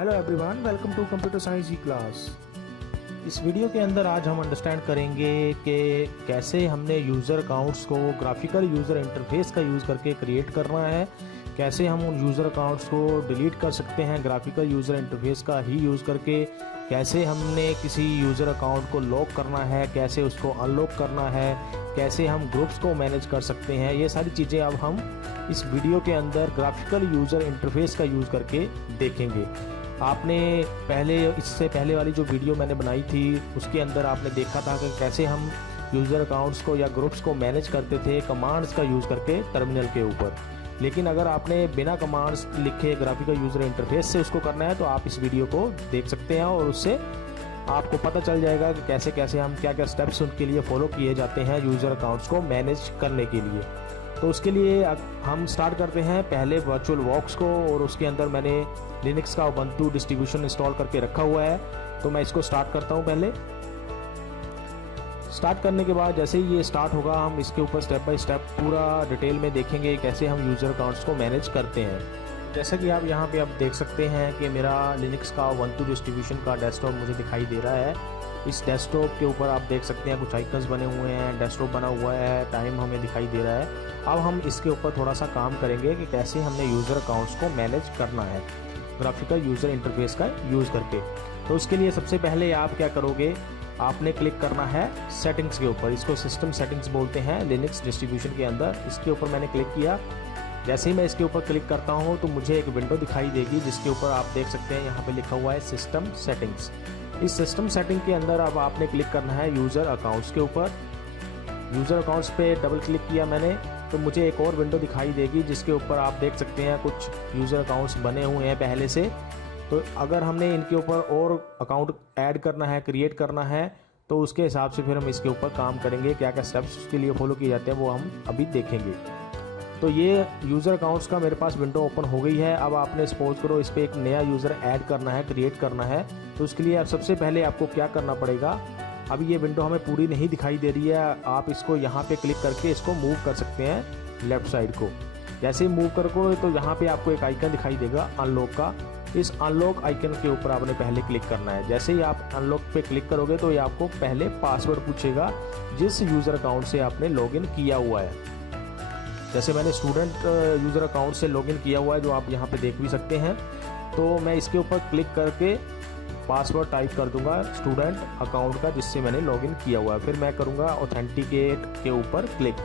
Hello everyone, welcome to computer science e class. इस video के अंदर आज हम अंडरस्टैंड करेंगे कि कैसे हमने यूज़र अकाउंट्स को ग्राफिकल यूज़र इंटरफेस का यूज़ करके क्रिएट करना है, कैसे हम उन यूज़र अकाउंट्स को डिलीट कर सकते हैं ग्राफिकल यूज़र इंटरफेस का ही यूज़ करके, कैसे हमने किसी यूज़र अकाउंट को लॉक करना है, कैसे उसको अनलॉक करना है, कैसे हम ग्रुप्स को मैनेज कर सकते हैं। ये सारी चीज़ें अब हम इस वीडियो के अंदर ग्राफिकल यूज़र इंटरफेस का यूज़ करके देखेंगे। आपने इससे पहले वाली जो वीडियो मैंने बनाई थी उसके अंदर आपने देखा था कि कैसे हम यूज़र अकाउंट्स को या ग्रुप्स को मैनेज करते थे कमांड्स का यूज़ करके टर्मिनल के ऊपर। लेकिन अगर आपने बिना कमांड्स लिखे ग्राफिकल यूज़र इंटरफेस से उसको करना है तो आप इस वीडियो को देख सकते हैं और उससे आपको पता चल जाएगा कि कैसे कैसे हम क्या क्या स्टेप्स उनके लिए फॉलो किए जाते हैं यूज़र अकाउंट्स को मैनेज करने के लिए। तो उसके लिए हम स्टार्ट करते हैं पहले वर्चुअल बॉक्स को, और उसके अंदर मैंने लिनक्स का उबंटू डिस्ट्रीब्यूशन इंस्टॉल करके रखा हुआ है। तो मैं इसको स्टार्ट करता हूं। पहले स्टार्ट करने के बाद जैसे ही ये स्टार्ट होगा हम इसके ऊपर स्टेप बाय स्टेप पूरा डिटेल में देखेंगे कैसे हम यूज़र अकाउंट्स को मैनेज करते हैं। जैसा कि आप यहाँ पे अब देख सकते हैं कि मेरा लिनक्स का उबंटू डिस्ट्रीब्यूशन का डेस्कटॉप मुझे दिखाई दे रहा है। इस डेस्कटॉप के ऊपर आप देख सकते हैं कुछ आइकन्स बने हुए हैं, डेस्कटॉप बना हुआ है, टाइम हमें दिखाई दे रहा है। अब हम इसके ऊपर थोड़ा सा काम करेंगे कि कैसे हमने यूज़र अकाउंट्स को मैनेज करना है ग्राफिकल यूज़र इंटरफेस का यूज़ करके। तो उसके लिए सबसे पहले आप क्या करोगे, आपने क्लिक करना है सेटिंग्स के ऊपर। इसको सिस्टम सेटिंग्स बोलते हैं लिनक्स डिस्ट्रीब्यूशन के अंदर। इसके ऊपर मैंने क्लिक किया। जैसे ही मैं इसके ऊपर क्लिक करता हूँ तो मुझे एक विंडो दिखाई देगी जिसके ऊपर आप देख सकते हैं यहाँ पे लिखा हुआ है सिस्टम सेटिंग्स। इस सिस्टम सेटिंग के अंदर अब आपने क्लिक करना है यूज़र अकाउंट्स के ऊपर। यूज़र अकाउंट्स पे डबल क्लिक किया मैंने तो मुझे एक और विंडो दिखाई देगी जिसके ऊपर आप देख सकते हैं कुछ यूज़र अकाउंट्स बने हुए हैं पहले से। तो अगर हमने इनके ऊपर और अकाउंट ऐड करना है, क्रिएट करना है, तो उसके हिसाब से फिर हम इसके ऊपर काम करेंगे। क्या क्या स्टेप्स उसके लिए फॉलो किए जाते हैं वो हम अभी देखेंगे। तो ये यूज़र अकाउंट्स का मेरे पास विंडो ओपन हो गई है। अब आपने सपोज करो इस पर एक नया यूज़र ऐड करना है, क्रिएट करना है। तो उसके लिए सबसे पहले आपको क्या करना पड़ेगा, अभी ये विंडो हमें पूरी नहीं दिखाई दे रही है, आप इसको यहाँ पे क्लिक करके इसको मूव कर सकते हैं लेफ़्ट साइड को। जैसे ही मूव करोगे तो यहाँ पे आपको एक आइकन दिखाई देगा अनलॉक का। इस अनलॉक आइकन के ऊपर आपने पहले क्लिक करना है। जैसे ही आप अनलॉक पे क्लिक करोगे तो ये आपको पहले पासवर्ड पूछेगा जिस यूज़र अकाउंट से आपने लॉगिन किया हुआ है। जैसे मैंने स्टूडेंट यूज़र अकाउंट से लॉगिन किया हुआ है जो आप यहाँ पे देख भी सकते हैं। तो मैं इसके ऊपर क्लिक करके पासवर्ड टाइप कर दूंगा स्टूडेंट अकाउंट का जिससे मैंने लॉगिन किया हुआ है। फिर मैं करूँगा ऑथेंटिकेट के ऊपर क्लिक।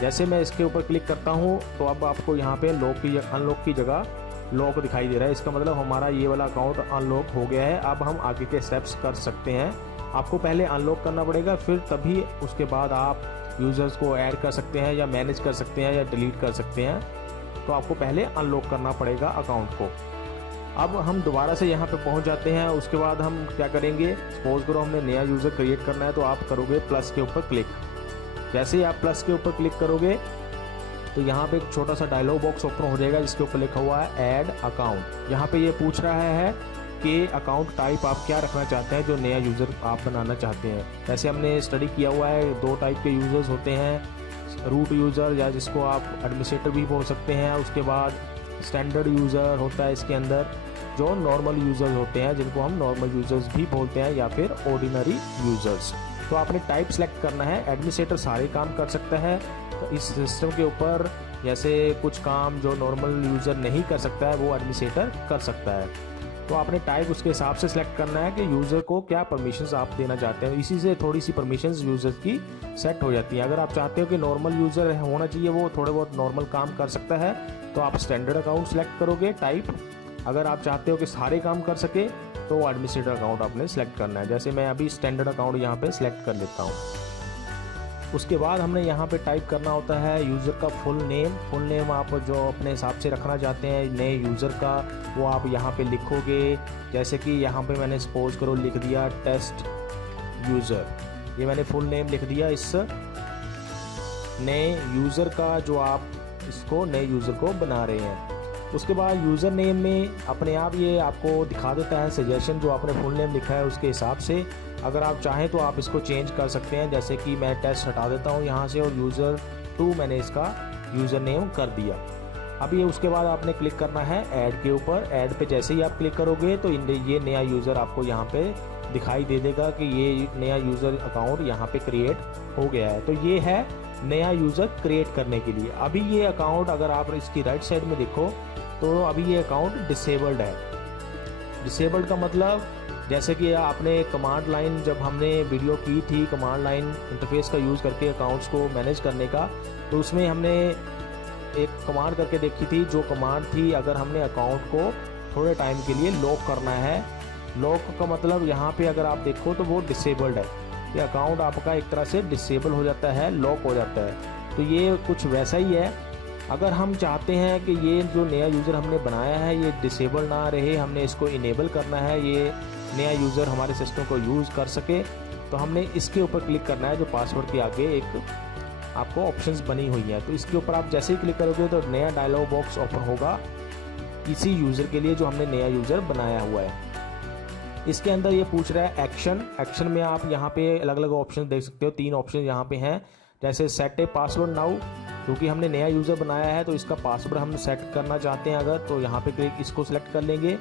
जैसे मैं इसके ऊपर क्लिक करता हूँ तो अब आपको यहाँ पे अनलॉक की जगह लॉक दिखाई दे रहा है। इसका मतलब हमारा ये वाला अकाउंट अनलॉक हो गया है। अब हम आगे के स्टेप्स कर सकते हैं। आपको पहले अनलॉक करना पड़ेगा, फिर तभी उसके बाद आप यूज़र्स को ऐड कर सकते हैं या मैनेज कर सकते हैं या डिलीट कर सकते हैं। तो आपको पहले अनलॉक करना पड़ेगा अकाउंट को। अब हम दोबारा से यहाँ पे पहुँच जाते हैं। उसके बाद हम क्या करेंगे, सपोज करो हमने नया यूज़र क्रिएट करना है तो आप करोगे प्लस के ऊपर क्लिक। जैसे ही आप प्लस के ऊपर क्लिक करोगे तो यहाँ पे एक छोटा सा डायलॉग बॉक्स ओपन हो जाएगा जिसके ऊपर लिखा हुआ है ऐड अकाउंट। यहाँ पे ये पूछ रहा है कि अकाउंट टाइप आप क्या रखना चाहते हैं जो नया यूज़र आप बनाना चाहते हैं। जैसे हमने स्टडी किया हुआ है दो टाइप के यूज़र्स होते हैं, रूट यूज़र या जिसको आप एडमिनिस्ट्रेटर भी बोल सकते हैं। उसके बाद स्टैंडर्ड यूज़र होता है इसके अंदर, जो नॉर्मल यूज़र्स होते हैं जिनको हम नॉर्मल यूज़र्स भी बोलते हैं, या फिर ऑर्डिनरी यूज़र्स। तो आपने टाइप सेलेक्ट करना है। एडमिनिस्ट्रेटर सारे काम कर सकता है। तो इस सिस्टम के ऊपर जैसे कुछ काम जो नॉर्मल यूज़र नहीं कर सकता है वो एडमिनिस्ट्रेटर कर सकता है। तो आपने टाइप उसके हिसाब से सिलेक्ट करना है कि यूज़र को क्या परमिशंस आप देना चाहते हैं। इसी से थोड़ी सी परमिशंस यूज़र की सेट हो जाती है। अगर आप चाहते हो कि नॉर्मल यूज़र होना चाहिए, वो थोड़े बहुत नॉर्मल काम कर सकता है, तो आप स्टैंडर्ड अकाउंट सेलेक्ट करोगे टाइप। अगर आप चाहते हो कि सारे काम कर सके तो एडमिनिस्ट्रेटर अकाउंट आपने सेलेक्ट करना है। जैसे मैं अभी स्टैंडर्ड अकाउंट यहाँ पे सिलेक्ट कर लेता हूँ। उसके बाद हमने यहाँ पे टाइप करना होता है यूज़र का फुल नेम। फुल नेम आप जो अपने हिसाब से रखना चाहते हैं नए यूज़र का वो आप यहाँ पे लिखोगे। जैसे कि यहाँ पे मैंने सपोज करो लिख दिया टेस्ट यूज़र, ये मैंने फुल नेम लिख दिया इस नए यूज़र का जो आप इसको नए यूज़र को बना रहे हैं। उसके बाद यूज़र नेम में अपने आप ये आपको दिखा देता है सजेशन जो आपने फुल नेम लिखा है उसके हिसाब से। अगर आप चाहें तो आप इसको चेंज कर सकते हैं। जैसे कि मैं टेस्ट हटा देता हूं यहाँ से और यूज़र 2 मैंने इसका यूज़र नेम कर दिया। अभी उसके बाद आपने क्लिक करना है ऐड के ऊपर। ऐड पे जैसे ही आप क्लिक करोगे तो ये नया यूज़र आपको यहाँ पे दिखाई दे देगा कि ये नया यूज़र अकाउंट यहाँ पे क्रिएट हो गया है। तो ये है नया यूज़र क्रिएट करने के लिए। अभी ये अकाउंट अगर आप इसकी राइट साइड में देखो तो अभी ये अकाउंट डिसेबल्ड है। डिसेबल्ड का मतलब जैसे कि आपने कमांड लाइन, जब हमने वीडियो की थी कमांड लाइन इंटरफेस का यूज़ करके अकाउंट्स को मैनेज करने का, तो उसमें हमने एक कमांड करके देखी थी। जो कमांड थी, अगर हमने अकाउंट को थोड़े टाइम के लिए लॉक करना है, लॉक का मतलब यहाँ पे अगर आप देखो तो वो डिसेबल्ड है। ये अकाउंट आपका एक तरह से डिसेबल हो जाता है, लॉक हो जाता है। तो ये कुछ वैसा ही है। अगर हम चाहते हैं कि ये जो नया यूज़र हमने बनाया है ये डिसेबल ना रहे, हमने इसको इनेबल करना है, ये नया यूज़र हमारे सिस्टम को यूज़ कर सके, तो हमने इसके ऊपर क्लिक करना है। जो पासवर्ड के आगे एक आपको ऑप्शंस बनी हुई है, तो इसके ऊपर आप जैसे ही क्लिक करोगे तो नया डायलॉग बॉक्स ओपन होगा इसी यूज़र के लिए जो हमने नया यूज़र बनाया हुआ है। इसके अंदर ये पूछ रहा है एक्शन। एक्शन में आप यहाँ पे अलग अलग ऑप्शन देख सकते हो। 3 ऑप्शन यहाँ पे हैं, जैसे सेट ए पासवर्ड नाउ, क्योंकि हमने नया यूज़र बनाया है तो इसका पासवर्ड हम सेट करना चाहते हैं अगर, तो यहाँ पे क्लिक इसको सिलेक्ट कर लेंगे।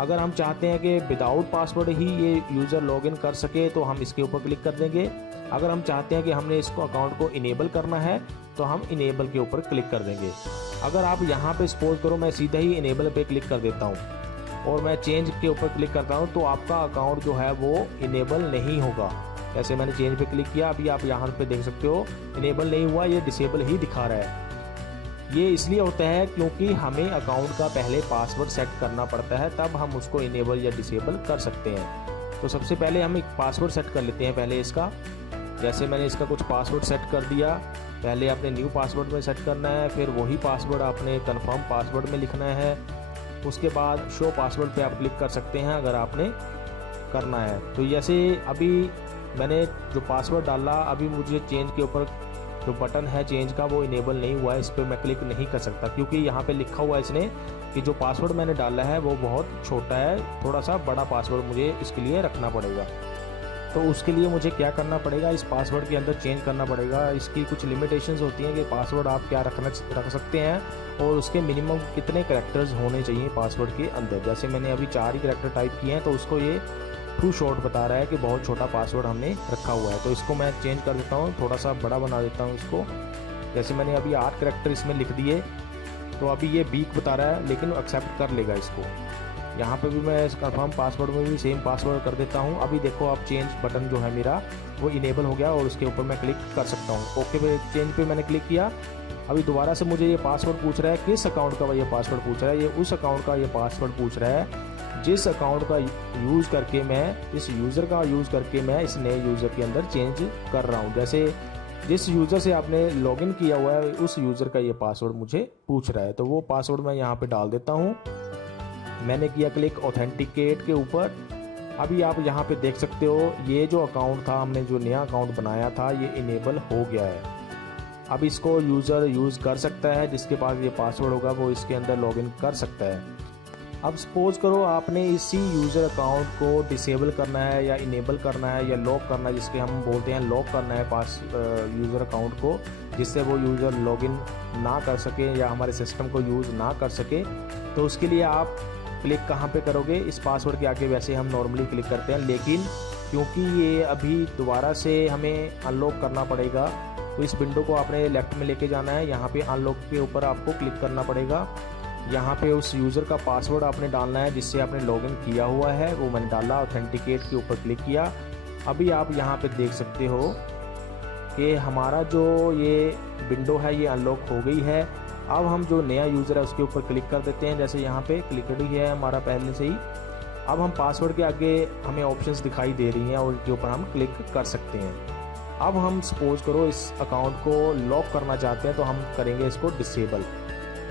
अगर हम चाहते हैं कि विदाउट पासवर्ड ही ये यूज़र लॉगिन कर सके तो हम इसके ऊपर क्लिक कर देंगे। अगर हम चाहते हैं कि हमने इसको अकाउंट को इनेबल करना है तो हम इनेबल के ऊपर क्लिक कर देंगे। अगर आप यहाँ पे सपोज करो मैं सीधा ही इनेबल पे क्लिक कर देता हूँ और मैं चेंज के ऊपर क्लिक करता हूँ तो आपका अकाउंट जो है वो इनेबल नहीं होगा। जैसे मैंने चेंज पे क्लिक किया, अभी आप यहाँ पे देख सकते हो इनेबल नहीं हुआ, ये डिसेबल ही दिखा रहा है। ये इसलिए होता है क्योंकि हमें अकाउंट का पहले पासवर्ड सेट करना पड़ता है, तब हम उसको इनेबल या डिसेबल कर सकते हैं। तो सबसे पहले हम एक पासवर्ड सेट कर लेते हैं पहले इसका। जैसे मैंने इसका कुछ पासवर्ड सेट कर दिया, पहले आपने न्यू पासवर्ड में सेट करना है, फिर वही पासवर्ड आपने कन्फर्म पासवर्ड में लिखना है। उसके बाद शो पासवर्ड पे आप क्लिक कर सकते हैं अगर आपने करना है। तो जैसे अभी मैंने जो पासवर्ड डाला, अभी मुझे चेंज के ऊपर जो बटन है चेंज का वो इनेबल नहीं हुआ है, इस पर मैं क्लिक नहीं कर सकता क्योंकि यहाँ पे लिखा हुआ है इसने कि जो पासवर्ड मैंने डाला है वो बहुत छोटा है, थोड़ा सा बड़ा पासवर्ड मुझे इसके लिए रखना पड़ेगा। तो उसके लिए मुझे क्या करना पड़ेगा, इस पासवर्ड के अंदर चेंज करना पड़ेगा। इसकी कुछ लिमिटेशंस होती हैं कि पासवर्ड आप क्या रख सकते हैं और उसके मिनिमम कितने कैरेक्टर्स होने चाहिए पासवर्ड के अंदर। जैसे मैंने अभी 4 ही कैरेक्टर टाइप किए हैं तो उसको ये टू शॉर्ट बता रहा है कि बहुत छोटा पासवर्ड हमने रखा हुआ है। तो इसको मैं चेंज कर देता हूँ, थोड़ा सा बड़ा बना देता हूँ इसको। जैसे मैंने अभी 8 कैरेक्टर इसमें लिख दिए तो अभी ये वीक बता रहा है लेकिन एक्सेप्ट कर लेगा इसको। यहाँ पे भी मैं इस कन्फर्म पासवर्ड में भी सेम पासवर्ड कर देता हूँ। अभी देखो आप चेंज बटन जो है मेरा वो इनेबल हो गया और उसके ऊपर मैं क्लिक कर सकता हूँ। ओके पे चेंज पे मैंने क्लिक किया। अभी दोबारा से मुझे ये पासवर्ड पूछ रहा है, किस अकाउंट का ये पासवर्ड पूछ रहा है, ये उस अकाउंट का ये पासवर्ड पूछ रहा है जिस अकाउंट का यूज़ करके मैं इस यूज़र का यूज़ करके मैं इस नए यूज़र के अंदर चेंज कर रहा हूँ। जैसे जिस यूज़र से आपने लॉगिन किया हुआ है उस यूज़र का ये पासवर्ड मुझे पूछ रहा है, तो वो पासवर्ड मैं यहाँ पे डाल देता हूँ। मैंने किया क्लिक ऑथेंटिकेट के ऊपर। अभी आप यहाँ पे देख सकते हो ये जो अकाउंट था, हमने जो नया अकाउंट बनाया था ये इनेबल हो गया है। अब इसको यूज़र यूज़ कर सकता है, जिसके पास ये पासवर्ड होगा वो इसके अंदर लॉगिन कर सकता है। अब सपोज करो आपने इसी यूज़र अकाउंट को डिसेबल करना है या इनेबल करना है या लॉक करना है, जिसके हम बोलते हैं लॉक करना है यूज़र अकाउंट को, जिससे वो यूज़र लॉगिन ना कर सके या हमारे सिस्टम को यूज़ ना कर सके। तो उसके लिए आप क्लिक कहाँ पे करोगे, इस पासवर्ड के आगे वैसे हम नॉर्मली क्लिक करते हैं, लेकिन क्योंकि ये अभी दोबारा से हमें अनलॉक करना पड़ेगा तो इस विंडो को आपने लेफ्ट में लेके जाना है। यहाँ पे अनलॉक के ऊपर आपको क्लिक करना पड़ेगा। यहाँ पे उस यूज़र का पासवर्ड आपने डालना है जिससे आपने लॉगिन किया हुआ है, वो मैंने डाला। ऑथेंटिकेट के ऊपर क्लिक किया। अभी आप यहाँ पे देख सकते हो कि हमारा जो ये विंडो है ये अनलॉक हो गई है। अब हम जो नया यूज़र है उसके ऊपर क्लिक कर देते हैं। जैसे यहाँ पे क्लिकड ही है हमारा पहले से ही। अब हम पासवर्ड के आगे हमें ऑप्शंस दिखाई दे रही हैं और उनके ऊपर हम क्लिक कर सकते हैं। अब हम सपोज करो इस अकाउंट को लॉक करना चाहते हैं तो हम करेंगे इसको डिसेबल।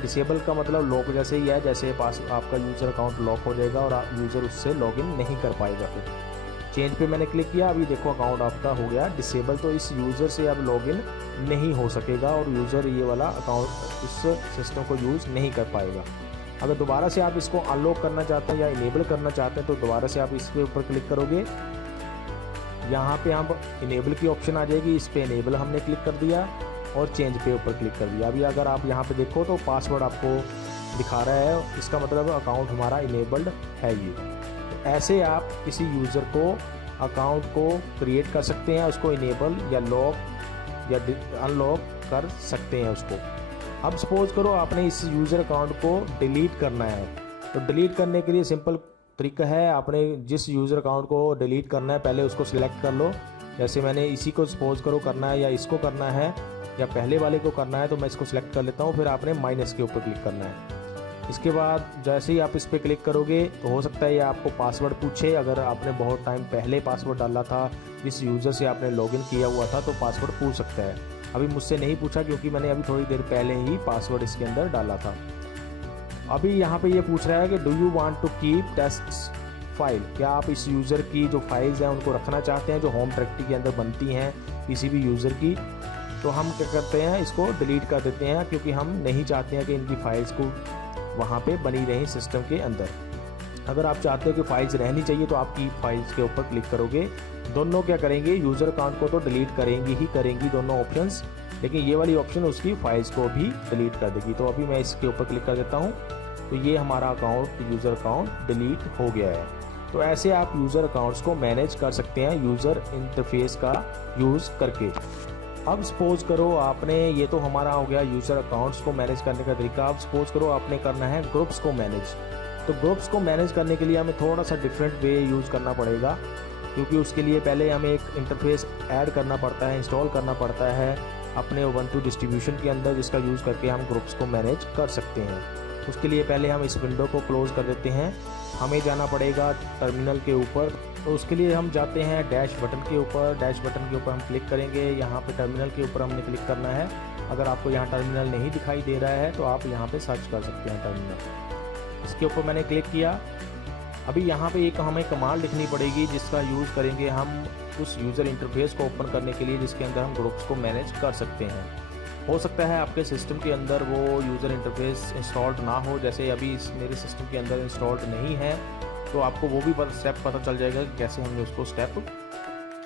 डिसेबल का मतलब लॉक जैसे ही है, जैसे पास आपका यूज़र अकाउंट लॉक हो जाएगा और यूज़र उससे लॉगिन नहीं कर पाएगा। फिर चेंज पे मैंने क्लिक किया। अभी देखो अकाउंट आपका हो गया डिसेबल, तो इस यूज़र से अब लॉगिन नहीं हो सकेगा और यूज़र ये वाला अकाउंट इस सिस्टम को यूज़ नहीं कर पाएगा। अगर दोबारा से आप इसको अनलॉक करना चाहते हैं या इनेबल करना चाहते हैं तो दोबारा से आप इसके ऊपर क्लिक करोगे। यहाँ पे हम इनेबल की ऑप्शन आ जाएगी, इस पर इनेबल हमने क्लिक कर दिया। और चेंज पे ऊपर क्लिक कर दिया। अभी अगर आप यहाँ पे देखो तो पासवर्ड आपको दिखा रहा है, इसका मतलब अकाउंट हमारा इनेबल्ड है ये। तो ऐसे आप किसी यूज़र को अकाउंट को क्रिएट कर सकते हैं, उसको इनेबल या लॉक या अनलॉक कर सकते हैं उसको। अब सपोज करो आपने इस यूज़र अकाउंट को डिलीट करना है, तो डिलीट करने के लिए सिंपल तरीका है, आपने जिस यूज़र अकाउंट को डिलीट करना है पहले उसको सिलेक्ट कर लो। जैसे मैंने इसी को सपोज करो करना है, या इसको करना है, या पहले वाले को करना है, तो मैं इसको सिलेक्ट कर लेता हूँ। फिर आपने माइनस के ऊपर क्लिक करना है। इसके बाद जैसे ही आप इस पर क्लिक करोगे तो हो सकता है ये आपको पासवर्ड पूछे। अगर आपने बहुत टाइम पहले पासवर्ड डाला था, जिस यूज़र से आपने लॉगिन किया हुआ था, तो पासवर्ड पूछ सकता है। अभी मुझसे नहीं पूछा क्योंकि मैंने अभी थोड़ी देर पहले ही पासवर्ड इसके अंदर डाला था। अभी यहाँ पे ये पूछ रहा है कि do you want to keep test file, क्या आप इस यूज़र की जो फाइल्स हैं उनको रखना चाहते हैं जो होम डायरेक्टरी के अंदर बनती हैं किसी भी यूज़र की। तो हम क्या करते हैं, इसको डिलीट कर देते हैं, क्योंकि हम नहीं चाहते हैं कि इनकी फाइल्स को वहाँ पे बनी रहें सिस्टम के अंदर। अगर आप चाहते हो कि फाइल्स रहनी चाहिए तो आप कीप फाइल्स के ऊपर क्लिक करोगे। दोनों क्या करेंगे, यूज़र अकाउंट को तो डिलीट करेंगी ही करेंगी दोनों ऑप्शंस, लेकिन ये वाली ऑप्शन उसकी फाइल्स को भी डिलीट कर देगी। तो अभी मैं इसके ऊपर क्लिक कर देता हूँ, तो ये हमारा अकाउंट यूज़र अकाउंट डिलीट हो गया है। तो ऐसे आप यूज़र अकाउंट्स को मैनेज कर सकते हैं यूज़र इंटरफेस का यूज़ करके। अब सपोज करो आपने, ये तो हमारा हो गया यूज़र अकाउंट्स को मैनेज करने का तरीका। अब सपोज करो आपने करना है ग्रुप्स को मैनेज। तो ग्रुप्स को मैनेज करने के लिए हमें थोड़ा सा डिफरेंट वे यूज़ करना पड़ेगा, क्योंकि उसके लिए पहले हमें एक इंटरफेस ऐड करना पड़ता है, इंस्टॉल करना पड़ता है अपने उबंटू डिस्ट्रीब्यूशन के अंदर, जिसका यूज़ करके हम ग्रुप्स को मैनेज कर सकते हैं। उसके लिए पहले हम इस विंडो को क्लोज़ कर देते हैं। हमें जाना पड़ेगा टर्मिनल के ऊपर। तो उसके लिए हम जाते हैं डैश बटन के ऊपर। डैश बटन के ऊपर हम क्लिक करेंगे। यहाँ पे टर्मिनल के ऊपर हमने क्लिक करना है। अगर आपको यहाँ टर्मिनल नहीं दिखाई दे रहा है तो आप यहाँ पे सर्च कर सकते हैं टर्मिनल। इसके ऊपर मैंने क्लिक किया। अभी यहाँ पे एक हमें कमांड लिखनी पड़ेगी जिसका यूज़ करेंगे हम उस यूज़र इंटरफेस को ओपन करने के लिए, जिसके अंदर हम ग्रुप्स को मैनेज कर सकते हैं। हो सकता है आपके सिस्टम के अंदर वो यूज़र इंटरफेस इंस्टॉल्ड ना हो, जैसे अभी मेरे सिस्टम के अंदर इंस्टॉल्ड नहीं है, तो आपको वो भी स्टेप पता चल जाएगा कि कैसे हमें उसको स्टेप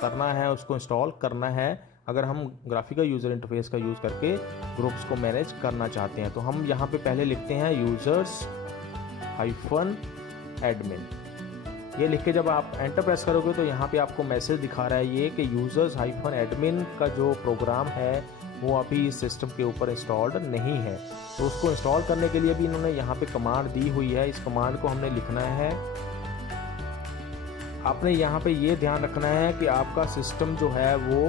करना है, उसको इंस्टॉल करना है, अगर हम ग्राफिकल यूज़र इंटरफेस का यूज़ करके ग्रुप्स को मैनेज करना चाहते हैं। तो हम यहाँ पे पहले लिखते हैं यूज़र्स -admin। ये लिख के जब आप एंटर प्रेस करोगे तो यहाँ पे आपको मैसेज दिखा रहा है ये कि यूज़र्स -admin का जो प्रोग्राम है वो अभी इस सिस्टम के ऊपर इंस्टॉल्ड नहीं है। तो उसको इंस्टॉल करने के लिए भी इन्होंने यहाँ पे कमांड दी हुई है। इस कमांड को हमने लिखना है। आपने यहाँ पे ये ध्यान रखना है कि आपका सिस्टम जो है वो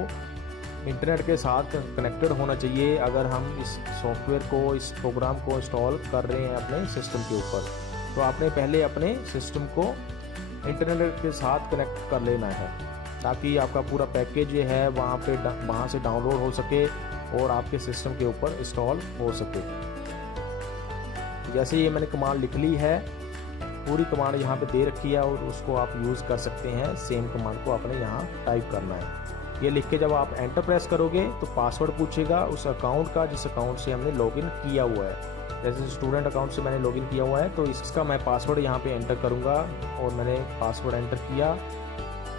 इंटरनेट के साथ कनेक्टेड होना चाहिए अगर हम इस सॉफ्टवेयर को, इस प्रोग्राम को इंस्टॉल कर रहे हैं अपने सिस्टम के ऊपर। तो आपने पहले अपने सिस्टम को इंटरनेट के साथ कनेक्ट कर लेना है, ताकि आपका पूरा पैकेज ये है वहाँ से डाउनलोड हो सके और आपके सिस्टम के ऊपर इंस्टॉल हो सके। जैसे ये मैंने कमांड लिख ली है, पूरी कमांड यहाँ पे दे रखी है और उसको आप यूज़ कर सकते हैं। सेम कमांड को आपने यहाँ टाइप करना है। ये लिख के जब आप एंटर प्रेस करोगे तो पासवर्ड पूछेगा उस अकाउंट का जिस अकाउंट से हमने लॉगिन किया हुआ है। जैसे स्टूडेंट अकाउंट से मैंने लॉगिन किया हुआ है तो इसका मैं पासवर्ड यहाँ पे एंटर करूँगा और मैंने पासवर्ड एंटर किया।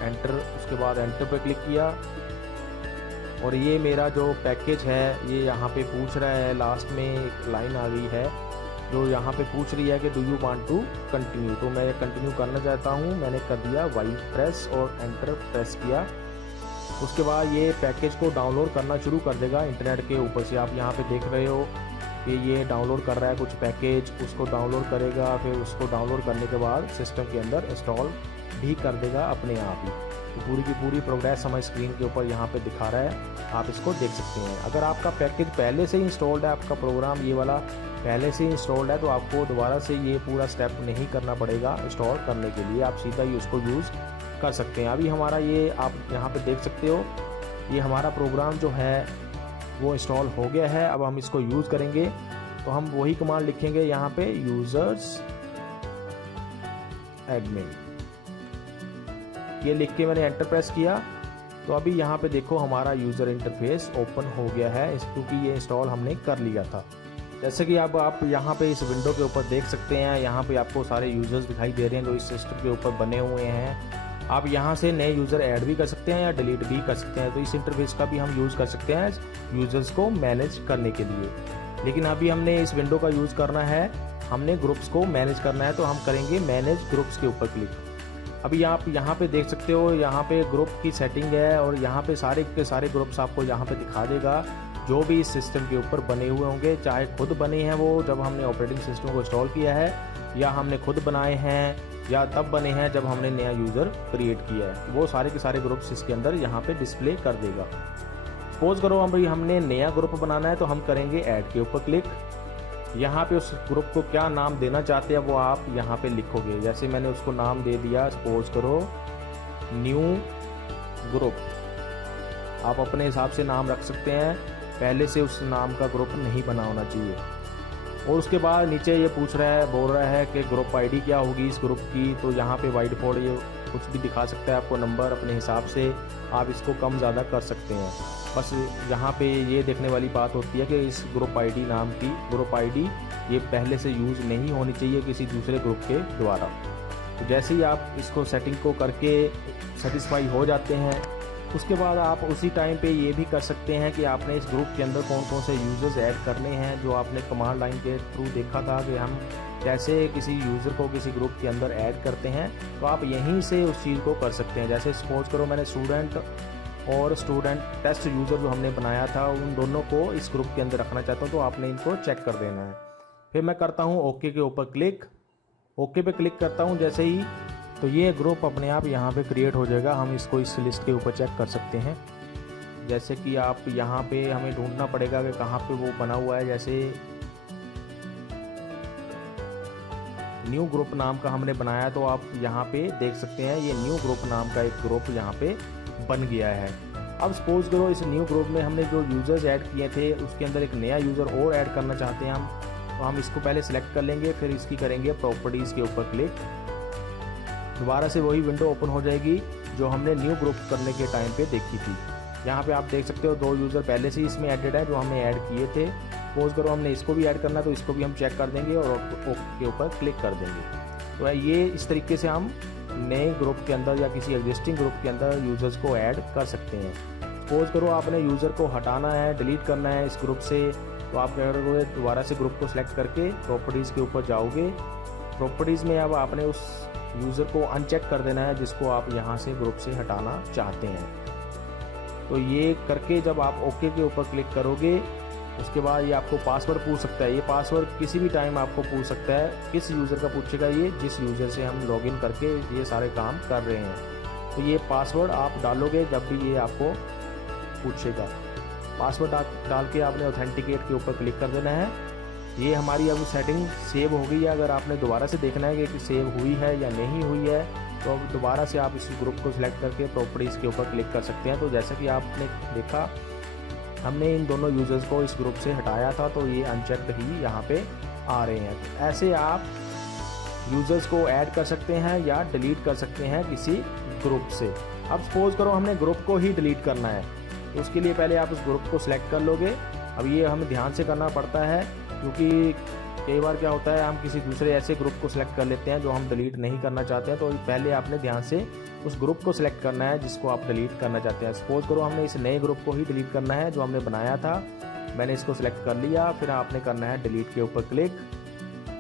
उसके बाद एंटर पे क्लिक किया और ये मेरा जो पैकेज है ये यहाँ पे पूछ रहा है। लास्ट में एक लाइन आ गई है जो यहाँ पे पूछ रही है कि do you want to continue. तो मैं कंटिन्यू करना चाहता हूँ। मैंने कर दिया वाई प्रेस और एंटर प्रेस किया। उसके बाद ये पैकेज को डाउनलोड करना शुरू कर देगा इंटरनेट के ऊपर से। आप यहाँ पे देख रहे हो कि ये डाउनलोड कर रहा है कुछ पैकेज, उसको डाउनलोड करेगा, फिर उसको डाउनलोड करने के बाद सिस्टम के अंदर इंस्टॉल भी कर देगा अपने आप ही। तो पूरी की पूरी प्रोग्रेस हमारी स्क्रीन के ऊपर यहाँ पे दिखा रहा है, आप इसको देख सकते हैं। अगर आपका पैकेज पहले से ही इंस्टॉल्ड है, आपका प्रोग्राम ये वाला पहले से ही इंस्टॉल्ड है, तो आपको दोबारा से ये पूरा स्टेप नहीं करना पड़ेगा इंस्टॉल करने के लिए। आप सीधा ही उसको यूज़ कर सकते हैं। अभी हमारा ये आप यहाँ पे देख सकते हो, ये हमारा प्रोग्राम जो है वो इंस्टॉल हो गया है। अब हम इसको यूज़ करेंगे तो हम वही कमांड लिखेंगे यहाँ पे यूज़र्स एडमिन। ये लिख के मैंने एंटर प्रेस किया तो अभी यहाँ पे देखो हमारा यूज़र इंटरफेस ओपन हो गया है, क्योंकि ये इंस्टॉल हमने कर लिया था। जैसे कि अब आप यहाँ पे इस विंडो के ऊपर देख सकते हैं, यहाँ पे आपको सारे यूज़र्स दिखाई दे रहे हैं जो इस सिस्टम के ऊपर बने हुए हैं। आप यहाँ से नए यूज़र ऐड भी कर सकते हैं या डिलीट भी कर सकते हैं। तो इस इंटरफेस का भी हम यूज़ कर सकते हैं यूज़र्स को मैनेज करने के लिए। लेकिन अभी हमने इस विंडो का यूज़ करना है, हमने ग्रुप्स को मैनेज करना है, तो हम करेंगे मैनेज ग्रुप्स के ऊपर क्लिक। अभी आप यहाँ पे देख सकते हो, यहाँ पे ग्रुप की सेटिंग है और यहाँ पे सारे के सारे ग्रुप्स आपको यहाँ पे दिखा देगा जो भी इस सिस्टम के ऊपर बने हुए होंगे, चाहे खुद बने हैं वो जब हमने ऑपरेटिंग सिस्टम को इंस्टॉल किया है, या हमने खुद बनाए हैं, या तब बने हैं जब हमने नया यूज़र क्रिएट किया है। वो सारे के सारे ग्रुप्स इसके अंदर यहाँ पे डिस्प्ले कर देगा। सपोज करो भाई हमने नया ग्रुप बनाना है, तो हम करेंगे ऐड के ऊपर क्लिक। यहाँ पे उस ग्रुप को क्या नाम देना चाहते हैं वो आप यहाँ पे लिखोगे। जैसे मैंने उसको नाम दे दिया, सपोज करो न्यू ग्रुप। आप अपने हिसाब से नाम रख सकते हैं, पहले से उस नाम का ग्रुप नहीं बना होना चाहिए। और उसके बाद नीचे ये बोल रहा है कि ग्रुप आईडी क्या होगी इस ग्रुप की। तो यहाँ पे बाय डिफ़ॉल्ट ये कुछ भी दिखा सकता है आपको नंबर, अपने हिसाब से आप इसको कम ज़्यादा कर सकते हैं। बस यहाँ पे ये देखने वाली बात होती है कि इस ग्रुप आईडी नाम की ग्रुप आईडी ये पहले से यूज़ नहीं होनी चाहिए किसी दूसरे ग्रुप के द्वारा। तो जैसे ही आप इसको सेटिंग को करके सेटिस्फाई हो जाते हैं, उसके बाद आप उसी टाइम पे ये भी कर सकते हैं कि आपने इस ग्रुप के अंदर कौन कौन से यूज़र्स ऐड करने हैं, जो आपने कमांड लाइन के थ्रू देखा था कि हम कैसे किसी यूज़र को किसी ग्रुप के अंदर ऐड करते हैं। तो आप यहीं से उस चीज़ को कर सकते हैं। जैसे सपोज करो मैंने स्टूडेंट और स्टूडेंट टेस्ट यूज़र जो हमने बनाया था, उन दोनों को इस ग्रुप के अंदर रखना चाहता हूँ, तो आपने इनको चेक कर देना है। फिर मैं करता हूँ ओके के ऊपर क्लिक। ओके पे क्लिक करता हूँ जैसे ही, तो ये ग्रुप अपने आप यहाँ पे क्रिएट हो जाएगा। हम इसको इस लिस्ट के ऊपर चेक कर सकते हैं। जैसे कि आप यहाँ पे हमें ढूंढना पड़ेगा कि कहाँ पे वो बना हुआ है। जैसे न्यू ग्रुप नाम का हमने बनाया, तो आप यहाँ पे देख सकते हैं ये न्यू ग्रुप नाम का एक ग्रुप यहाँ पे बन गया है। अब सपोज करो इस न्यू ग्रुप में हमने जो यूज़र्स ऐड किए थे उसके अंदर एक नया यूज़र और ऐड करना चाहते हैं हम, तो हम इसको पहले सिलेक्ट कर लेंगे, फिर इसकी करेंगे प्रॉपर्टीज़ के ऊपर क्लिक। दोबारा से वही विंडो ओपन हो जाएगी जो हमने न्यू ग्रुप करने के टाइम पे देखी थी। यहाँ पे आप देख सकते हो 2 यूज़र पहले से इसमें एडेड है जो हमने ऐड किए थे। सपोज करो हमने इसको भी ऐड करना, तो इसको भी हम चेक कर देंगे और ओके के ऊपर क्लिक कर देंगे। तो ये इस तरीके से हम नए ग्रुप के अंदर या किसी एग्जिस्टिंग ग्रुप के अंदर यूज़र्स को ऐड कर सकते हैं। सपोज करो आपने यूज़र को हटाना है, डिलीट करना है इस ग्रुप से, तो आप क्या करोगे, दोबारा से ग्रुप को सिलेक्ट करके प्रॉपर्टीज़ के ऊपर जाओगे। प्रॉपर्टीज़ में अब आपने उस यूज़र को अनचेक कर देना है जिसको आप यहाँ से ग्रुप से हटाना चाहते हैं। तो ये करके जब आप ओके के ऊपर क्लिक करोगे, उसके बाद ये आपको पासवर्ड पूछ सकता है। ये पासवर्ड किसी भी टाइम आपको पूछ सकता है। किस यूज़र का पूछेगा? ये जिस यूज़र से हम लॉगिन करके ये सारे काम कर रहे हैं। तो ये पासवर्ड आप डालोगे जब भी ये आपको पूछेगा। पासवर्ड डाल के आपने ऑथेंटिकेट के ऊपर क्लिक कर देना है। ये हमारी अब सेटिंग सेव हो गई है। अगर आपने दोबारा से देखना है कि सेव हुई है या नहीं हुई है, तो अब दोबारा से आप इस ग्रुप को सिलेक्ट करके प्रॉपर्टीज़ के ऊपर क्लिक कर सकते हैं। तो जैसा कि आपने देखा, हमने इन दोनों यूज़र्स को इस ग्रुप से हटाया था, तो ये अनचेक्ड ही यहाँ पे आ रहे हैं। तो ऐसे आप यूज़र्स को ऐड कर सकते हैं या डिलीट कर सकते हैं किसी ग्रुप से। अब सपोज करो हमने ग्रुप को ही डिलीट करना है, तो उसके लिए पहले आप उस ग्रुप को सिलेक्ट कर लोगे। अब ये हमें ध्यान से करना पड़ता है, क्योंकि कई बार क्या होता है हम किसी दूसरे ऐसे ग्रुप को सिलेक्ट कर लेते हैं जो हम डिलीट नहीं करना चाहते हैं। तो पहले आपने ध्यान से उस ग्रुप को सिलेक्ट करना है जिसको आप डिलीट करना चाहते हैं। सपोज करो हमने इस नए ग्रुप को ही डिलीट करना है जो हमने बनाया था। मैंने इसको सिलेक्ट कर लिया, फिर आपने करना है डिलीट के ऊपर क्लिक।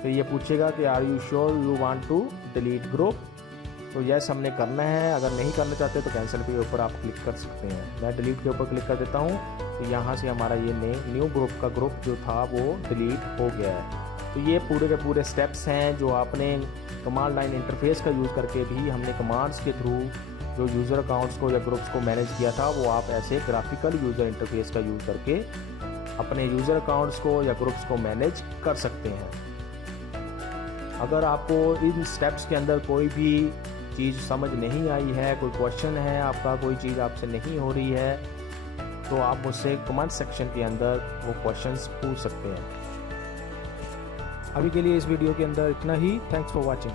फिर ये पूछेगा कि are you sure you want to delete group, तो यस हमने करना है। अगर नहीं करना चाहते तो कैंसिल के ऊपर आप क्लिक कर सकते हैं। मैं डिलीट के ऊपर क्लिक कर देता हूँ, तो यहाँ से हमारा ये न्यू ग्रुप का ग्रुप जो था वो डिलीट हो गया है। तो ये पूरे के पूरे स्टेप्स हैं जो आपने कमांड लाइन इंटरफेस का यूज़ करके भी हमने कमांड्स के थ्रू जो यूज़र अकाउंट्स को या ग्रुप्स को मैनेज किया था, वो आप ऐसे ग्राफिकल यूज़र इंटरफेस का यूज़ करके अपने यूज़र अकाउंट्स को या ग्रुप्स को मैनेज कर सकते हैं। अगर आपको इन स्टेप्स के अंदर कोई भी चीज़ समझ नहीं आई है, कोई क्वेश्चन है आपका, कोई चीज़ आपसे नहीं हो रही है, तो आप मुझसे कमेंट सेक्शन के अंदर वो क्वेश्चंस पूछ सकते हैं। अभी के लिए इस वीडियो के अंदर इतना ही। Thanks for watching.